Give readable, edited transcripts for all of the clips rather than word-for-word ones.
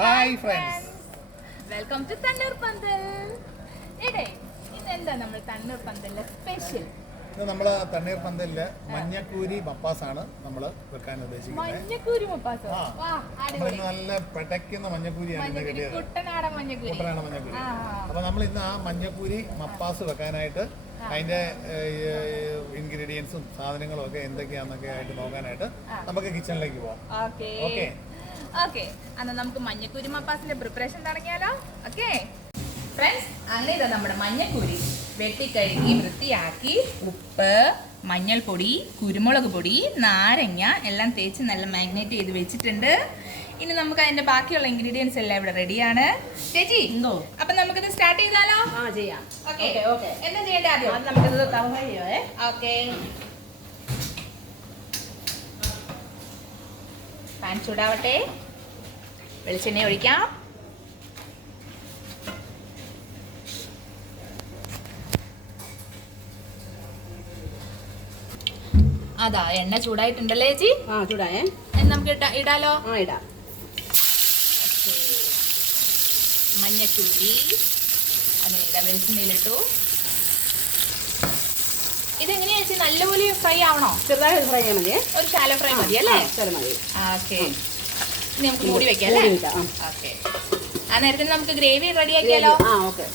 Hi friends, welcome to തണ്ണീർ പന്തൽ. ഇതെന്താ നമ്മൾ തണ്ണീർ പന്തലിലെ സ്പെഷ്യൽ? ഇത് നമ്മൾ തണ്ണീർ പന്തലില് മഞ്ഞക്കൂരി മപ്പാസാണ് നമ്മൾ വെക്കാൻ ഉദ്ദേശിക്കുന്നത്. മഞ്ഞക്കൂരി മപ്പാസ് നല്ല പെടയ്ക്കുന്ന മഞ്ഞക്കൂരിയാണ് ഇന്ന് കിട്ടിയത്. കുട്ടനാടൻ മഞ്ഞക്കൂരി. അപ്പൊ നമ്മൾ ഇന്ന് ആ മഞ്ഞക്കൂരി മപ്പാസ് വെക്കാനായിട്ട് അതിന്റെ ഇൻഗ്രീഡിയൻസും സാധനങ്ങളും ഒക്കെ എന്തൊക്കെയാന്നൊക്കെ ആയിട്ട് നോക്കാനായിട്ട് നമുക്ക് കിച്ചണിലേക്ക് പോവാം. ഓക്കെ, അന്ന് നമുക്ക് മഞ്ഞക്കൂരി മപ്പാസിന്റെ പ്രിപ്പറേഷൻ തുടങ്ങിയാലോ? ഓക്കെ ഫ്രണ്ട്സ്, അങ്ങനെ ഇതാ നമ്മുടെ മഞ്ഞക്കൂരി വെട്ടിക്കഴുകി വൃത്തിയാക്കി ഉപ്പ്, മഞ്ഞൾപ്പൊടി, കുരുമുളക് പൊടി, നാരങ്ങ എല്ലാം തേച്ച് നല്ല മാഗ്നേറ്റ് ചെയ്ത് വെച്ചിട്ടുണ്ട്. ഇനി നമുക്ക് അതിന്റെ ബാക്കിയുള്ള ഇൻഗ്രീഡിയൻസ് എല്ലാം ഇവിടെ റെഡിയാണ്. ചേച്ചി, അപ്പൊ നമുക്കിത് സ്റ്റാർട്ട് ചെയ്താലോ? ചെയ്യാം. എന്താ ചെയ്യേണ്ടത് ആദ്യം? നമുക്കിത് തവ ചെയ്യുവേ. ഓക്കെ, പാൻ ചൂടാവട്ടെ, വെളിച്ചെണ്ണ ഒഴിക്കാം. അതാ എണ്ണ ചൂടായിട്ടുണ്ടല്ലേ ചേച്ചി? ചൂടായേ. നമുക്ക് ഇടാലോ? ഇടാം. മഞ്ഞക്കൂരി അങ്ങനെ ഇടാം, വെളിച്ചെണ്ണയിലിട്ടു. ഇതെങ്ങനെയാ ചേച്ചി, നല്ലപോലെ ഫ്രൈ ആവണോ? ചെറുതായിട്ട് ഫ്രൈ ചെയ്യാൻ മതി. ഒരു ശാലോ ഫ്രൈ മതി അല്ലേ? മതി. ഓക്കെ, നമുക്ക് മൂടി വെക്കാം അല്ലേ? ഓക്കെ, ആ നേരത്തിന് നമുക്ക് ഗ്രേവി റെഡി ആക്കിയാലോ? ഓക്കെ.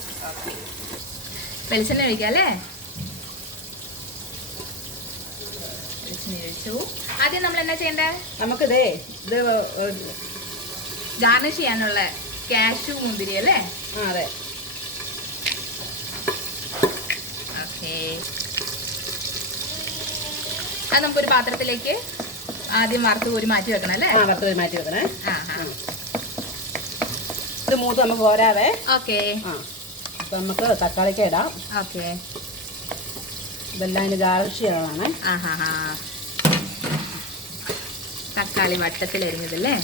വെളിച്ചെണ്ണ ഒഴിക്കാം അല്ലേ? വെളിച്ചെണ്ണ ഒഴിച്ചു. ആദ്യം നമ്മൾ എന്നാ ചെയ്യണ്ടേ? നമുക്കിത് ഗാർണിഷ് ചെയ്യാനുള്ള കാഷ്യൂ മുന്തിരി അല്ലേ? അതെ. ഓക്കെ, അത് നമുക്കൊരു പാത്രത്തിലേക്ക് ആദ്യം വറുത്ത് കോരി മാറ്റി വെക്കണം അല്ലേ? വറുത്ത് കോരി മാറ്റി വെക്കണേ. ഇത് മൂത്ത് നമുക്ക് പോരാവേ. ഓക്കെ, അപ്പൊ നമുക്ക് തക്കാളിക്ക് ഇടാം. ഓക്കെ, ഇതെല്ലാം അതിന് ഗാർണിഷ് ചെയ്യണമാണ്. തക്കാളി വട്ടത്തിൽ എരിഞ്ഞതല്ലേ?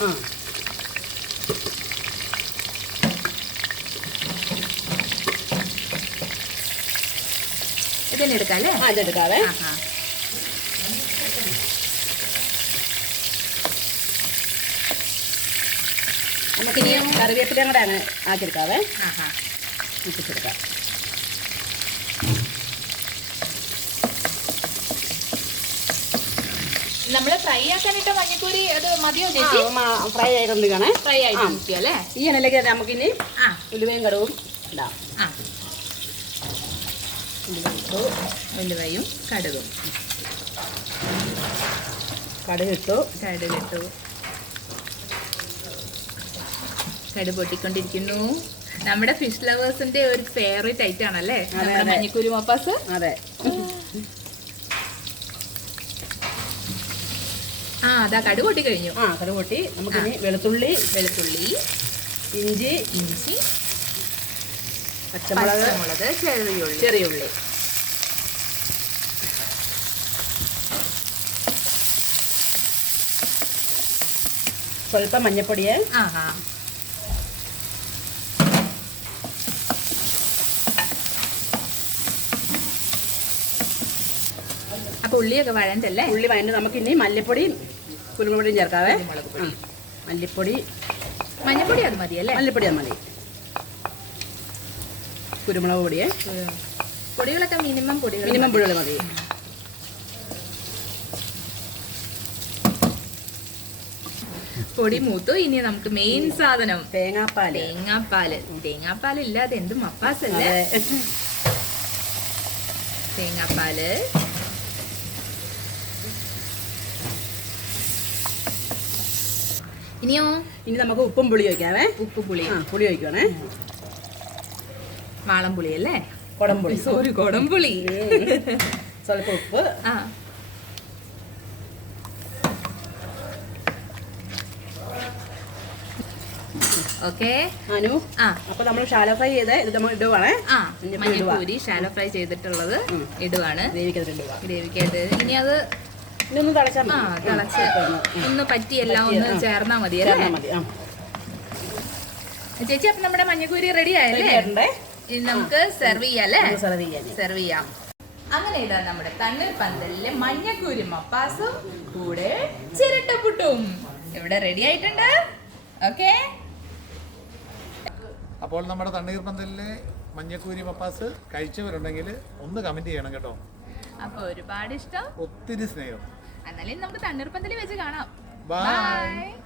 ഇതന്നെ എടുക്കാം അല്ലേ? ഇതെടുക്കാവേ. നമുക്കിനി കറിവേപ്പിലയും കൂടെ ആണ് ആക്കിയെടുക്കാവേ. ഇട്ടിട്ടെടുക്കാം. നമ്മള് ഫ്രൈ ആക്കാനിട്ട് മഞ്ഞക്കൂരി അത് മതിയോ ചേച്ചി? ഫ്രൈ ആയിക്കൊണ്ടിരിക്കണേ. ഫ്രൈ ആയിട്ട് അല്ലേ? ഈ എണ്ണയിലേക്ക് നമുക്കിനി ഉലുവയും കടുവും ഇടാം. ഉലുവയും കടുകും. കടുകിട്ടു. കടുക് പൊട്ടിക്കൊണ്ടിരിക്കുന്നു. നമ്മുടെ ഫിഷ് ലവേഴ്സിന്റെ ഒരു ഫേവറേറ്റ് ഐറ്റം ആണല്ലേ മഞ്ഞക്കൂരി മപ്പാസ്? അതെ. അതാ കടുക് പൊട്ടി കഴിഞ്ഞു. കടുക് പൊട്ടി. നമുക്കിനി വെളുത്തുള്ളി, ഇഞ്ചി, പച്ചമുളക്, ചെറിയുള്ളി. സ്വല്പം മഞ്ഞപ്പൊടിയെ. അപ്പൊ ഉള്ളിയൊക്കെ വഴണ്ടല്ലേ? ഉള്ളി വഴണ്ട് നമുക്കിനി മല്ലിപ്പൊടിയും കുരുമുളകുപൊടിയും ചേർക്കാവേ. മല്ലിപ്പൊടി, മഞ്ഞപ്പൊടി അത് മതി അല്ലേ? മല്ലിപ്പൊടി അത് മതി. കുരുമുളക് പൊടിയെ. പൊടികളൊക്കെ മിനിമം പൊടികൾ മതി. പൊടി മൂത്തു. ഇനി നമുക്ക് മെയിൻ സാധനം തേങ്ങാപ്പാല്. ഇല്ലാതെ എന്ത് മപ്പാസ് അല്ലേ? തേങ്ങാപ്പാല്. ഇനി നമുക്ക് ഉപ്പും പുളി വയ്ക്കാവേ. പുളി വയ്ക്കുവാണേ. വാളംപുളി അല്ലേ? കൊടംപുളി. കൊടംപുളി. സ്വല്പം ഉപ്പ്. ഓക്കെ അനു, അപ്പൊ നമ്മൾ ഷാലോ ഫ്രൈ ചെയ്ത് ഇത് നമ്മൾ ഇടുവാണേ. മഞ്ഞക്കൂരി ഷാലോ ഫ്രൈ ചെയ്തിട്ടുള്ളത് ഇടുവാണ് ഗ്രേവിക്കായിട്ട്. ഇനി അത് തിളച്ച് ഒന്ന് പറ്റി എല്ലാം ഒന്ന് ചേർന്നാ മതി അല്ലേ ചേച്ചി? അപ്പൊ നമ്മുടെ മഞ്ഞക്കൂരി റെഡി ആയല്ലേ? ഇനി നമുക്ക് സെർവ് ചെയ്യാം അല്ലേ? സെർവ് ചെയ്യാം. അങ്ങനെ ഇതാ നമ്മുടെ തണ്ണീർ പന്തലിലെ മഞ്ഞക്കൂരി മപ്പാസും കൂടെ ചിരട്ടപ്പുട്ടും ഇവിടെ റെഡി ആയിട്ടുണ്ട്. ഓക്കെ, അപ്പോൾ നമ്മുടെ തണ്ണീർപ്പന്തലിലെ മഞ്ഞക്കൂരി മപ്പാസ് കഴിച്ചവരുണ്ടെങ്കിൽ ഒന്ന് കമന്റ് ചെയ്യണം കേട്ടോ. അപ്പൊ ഒരുപാട് ഇഷ്ടം, ഒത്തിരി സ്നേഹം. എന്നാലും നമുക്ക് തണ്ണീർപ്പന്തലിൽ വെച്ച് കാണാം. ബൈ. ബൈ.